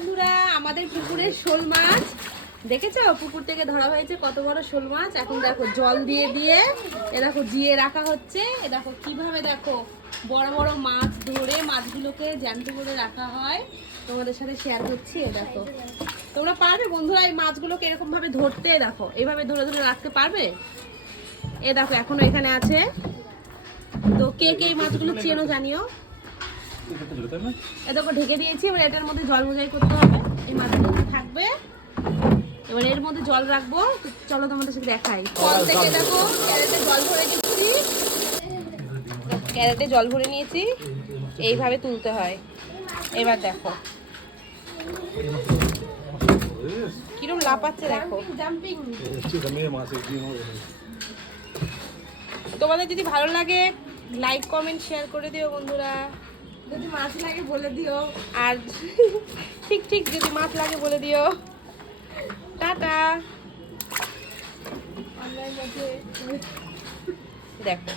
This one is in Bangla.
বন্ধুরা, আমাদের পুকুরের শোল মাছ দেখেছো? পুকুর থেকে ধরা হয়েছে কত বড় শোল মাছ। এখন দেখো জল দিয়ে দিয়ে এ দেখো জিয়ে রাখা হচ্ছে। এ দেখো কিভাবে দেখো বড় বড় মাছ ধরে মাছগুলোকে জ্যান্ত করে রাখা হয়, তোমাদের সাথে শেয়ার করছি। এ দেখো তোমরা পারবে বন্ধুরা এই মাছগুলোকে এরকম ভাবে ধরতে? দেখো এইভাবে ধরে ধরে রাখতে পারবে? এ দেখো এখনো এখানে আছে। তো কে কে এই মাছগুলো চেনো জানিও। এ দেখো ঢেকে দিয়েছি, এবার এটার মধ্যে জল মোজাই করতে হবে। এই মাছগুলো থাকবে, এবার এর মধ্যে জল রাখবো। চলো তোমাদের সাথে দেখাই। কল থেকে দেখো ক্যারেটে জল ভরে নিয়েছি, ক্যারেটে জল ভরে নিয়েছি। এইভাবে তুলতে হয়। এবার দেখো কিরম লাফাচ্ছে দেখো। তোমাদের যদি ভালো লাগে লাইক কমেন্ট শেয়ার করে দিও বন্ধুরা। যদি মাছ লাগে বলে দিও, আর ঠিক ঠিক যদি মাছ লাগে বলে দিও। টাটা। দেখো